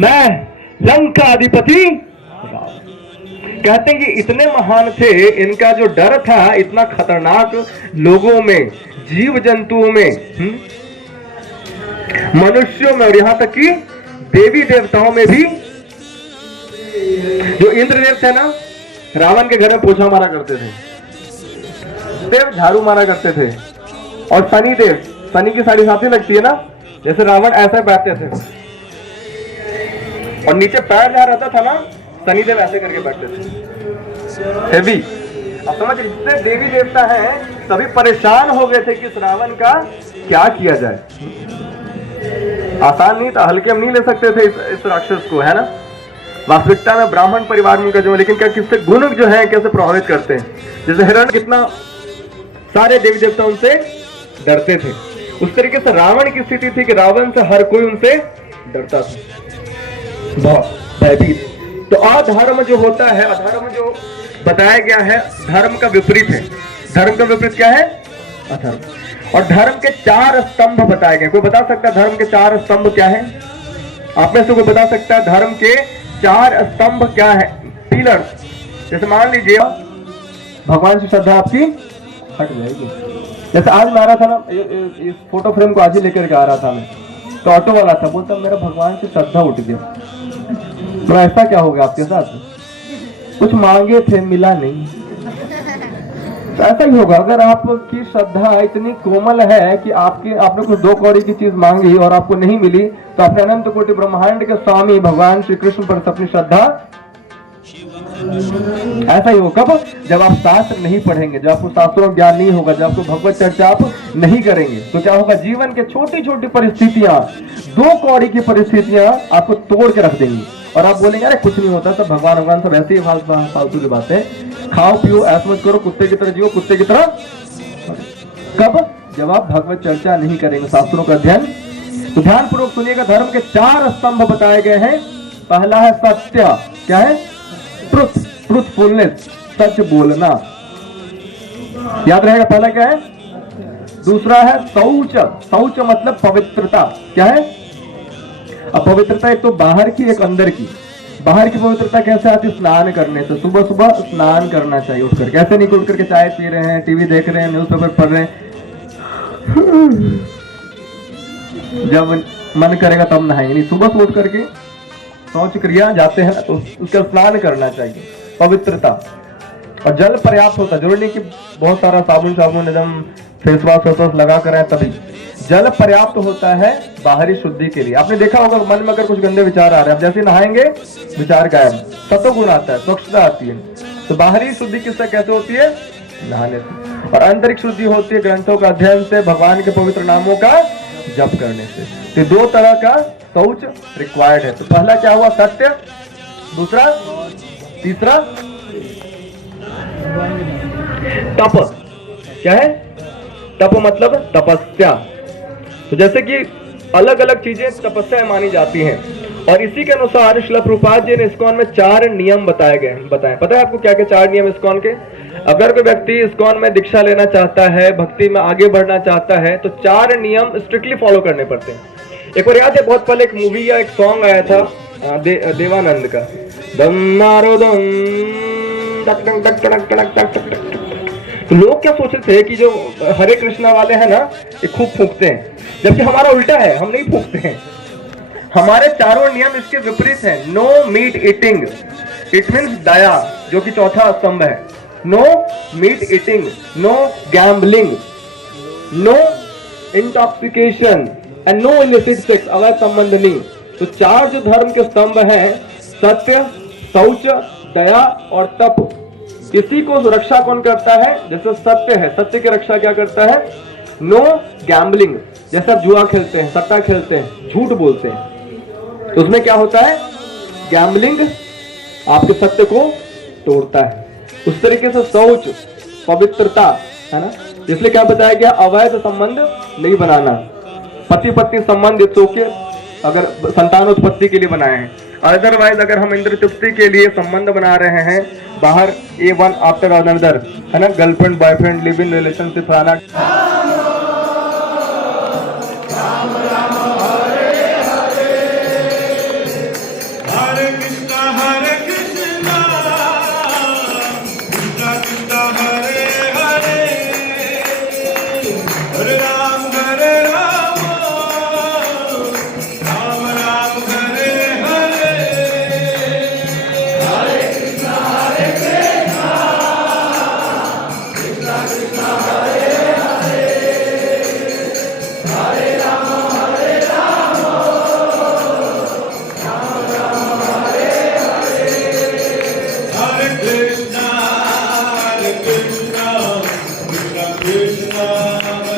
मैं लंकाधिपति कहते हैं कि इतने महान थे, इनका जो डर था इतना खतरनाक, लोगों में, जीव जंतुओं में, मनुष्यों में और यहां तक कि देवी देवताओं में भी। जो इंद्रदेव थे ना, रावण के घर में पोछा मारा करते थे, देव झाड़ू मारा करते थे, और शनि देव, शनि की साड़ी साथी लगती है ना, जैसे रावण ऐसे बैठते थे और नीचे पैर जहां रहता था ना, शनिदेव ऐसे करके बैठते थे, हेवी। अब समझ, जितने देवी देवता हैं सभी परेशान हो गए थे कि इस रावण का क्या किया जाए। आसान नहीं था, हल्के हम नहीं ले सकते थे इस राक्षस को, है ना। वास्तविकता में ब्राह्मण परिवार में का जो, लेकिन क्या किससे गुण जो है कैसे प्रभावित करते हैं। जैसे हिरण, कितना सारे देवी देवता उनसे डरते थे, उस तरीके से रावण की स्थिति थी कि रावण से हर कोई उनसे डरता था, बहुत भयभीत। तो अधर्म जो होता है, अधर्म जो बताया गया है, धर्म का विपरीत है। धर्म का विपरीत क्या है? अधर्म। और धर्म के 4 स्तंभ बताए गए। कोई बता सकता है धर्म के 4 स्तंभ क्या है? आप में से कोई बता सकता है धर्म के 4 स्तंभ क्या है? पिलर्स। जैसे मान लीजिए भगवान से श्रद्धा आपकी हट जाएगी। जैसे आज मैं आ रहा था ना, इस फोटो फ्रेम को आज ही लेकर के आ रहा था मैं, तो ऑटो वाला था, बोलता मेरा भगवान से श्रद्धा उठ गया। तो ऐसा क्या हो गया आपके साथ? कुछ मांगे थे, मिला नहीं। तो ऐसा ही होगा अगर आपकी श्रद्धा इतनी कोमल है कि आपने कुछ 2 कौड़ी की चीज मांगी और आपको नहीं मिली, तो अपने अनंत कोटि ब्रह्मांड के स्वामी भगवान श्री कृष्ण पर अपनी श्रद्धा, ऐसा ही हो कब? जब आप शास्त्र नहीं पढ़ेंगे, जब आपको शास्त्रों ज्ञान नहीं होगा, जब आपको भगवत चर्चा आप नहीं करेंगे, तो क्या होगा? जीवन के छोटी छोटी परिस्थितियां, 2 कौड़ी की परिस्थितियां आपको तोड़ के रख देंगी और आप बोलेंगे अरे कुछ नहीं होता, सब भगवान सब ऐसे ही फालतू की बातें, खाओ पियो ऐश मत करो, कुत्ते की तरह जियो, कुत्ते की तरह। कब? जब आप भगवत चर्चा नहीं करेंगे, शास्त्रों का अध्ययन। तो ध्यान पूर्वक सुनिएगा, धर्म के 4 स्तंभ बताए गए हैं। पहला है सत्य। क्या है? ट्रुथ, ट्रूथफुलनेस, सच बोलना, याद रहेगा। पहला क्या है? दूसरा है शौच। शौच मतलब पवित्रता। क्या है? अब पवित्रता एक तो बाहर की, एक अंदर की। बाहर की पवित्रता कैसे आती? स्नान करने से। सुबह सुबह स्नान करना चाहिए उठकर। कैसे नहीं उठ करके चाय पी रहे हैं, टीवी देख रहे हैं, न्यूज़पेपर पढ़ रहे हैं, जब मन करेगा तब नहाएंगे। नहीं, सुबह से उठ करके शौच क्रिया जाते हैं तो उसका स्नान करना चाहिए, पवित्रता। और जल पर्याप्त होता है, जरूरी नहीं कि बहुत सारा साबुन एकदम फेस वॉश लगा कर आए, तभी जल पर्याप्त होता है बाहरी शुद्धि के लिए। आपने देखा होगा मन में अगर कुछ गंदे विचार आ रहे हैं, आप जैसे नहाएंगे विचार गायब, सत्वगुण आता है, स्वच्छता आती है। तो बाहरी शुद्धि किससे कैसे होती है? नहाने से। और आंतरिक शुद्धि होती है ग्रंथों का अध्ययन से, भगवान के पवित्र नामों का जप करने से। तो 2 तरह का शौच रिक्वायर्ड है। तो पहला क्या हुआ? सत्य। दूसरा, तीसरा तप। क्या है? तप मतलब तपस्या। तो जैसे कि अलग अलग चीजें तपस्या मानी जाती हैं, और इसी के अनुसार श्रील प्रभुपाद जी ने इस्कॉन में 4 नियम बताए गए। बताएं, पता है आपको क्या क्या 4 नियम इस्कॉन के? अगर कोई व्यक्ति इस्कॉन में दीक्षा लेना चाहता है, भक्ति में आगे बढ़ना चाहता है, तो 4 नियम स्ट्रिक्टली फॉलो करने पड़ते हैं। एक बार याद है, बहुत पहले एक मूवी या एक सॉन्ग आया था देवानंद का, तो लोग क्या सोचते थे कि जो हरे कृष्णा वाले हैं ना, ये खूब फूंकते हैं, जबकि हमारा उल्टा है, हम नहीं फूंकते हैं। हमारे 4 नियम इसके विपरीत हैं। No meat eating, it means दया, जो कि चौथा स्तंभ है। No meat eating, no gambling, no intoxication and no illicit sex, अवैध संबंध नहीं। तो 4 जो धर्म के स्तंभ हैं, सत्य, शौच, दया और तप, इसी को रक्षा कौन करता है? जैसे सत्य है, सत्य की रक्षा क्या करता है? No gambling. जैसे आप जुआ खेलते हैं, सट्टा खेलते हैं, झूठ बोलते हैं, तो उसमें क्या होता है? गैम्बलिंग आपके सत्य को तोड़ता है। उस तरीके से शौच, पवित्रता, है ना, इसलिए क्या बताया गया? अवैध संबंध नहीं बनाना। पति पत्नी संबंध इट्स ओके अगर संतानोत्पत्ति के लिए बनाए हैं, अदरवाइज अगर हम इंद्र तृप्ति के लिए संबंध बना रहे हैं बाहर, ए वन आफ्टर अनदर, है ना, girlfriend boyfriend live in relationship, Krishna, Krishna Krishna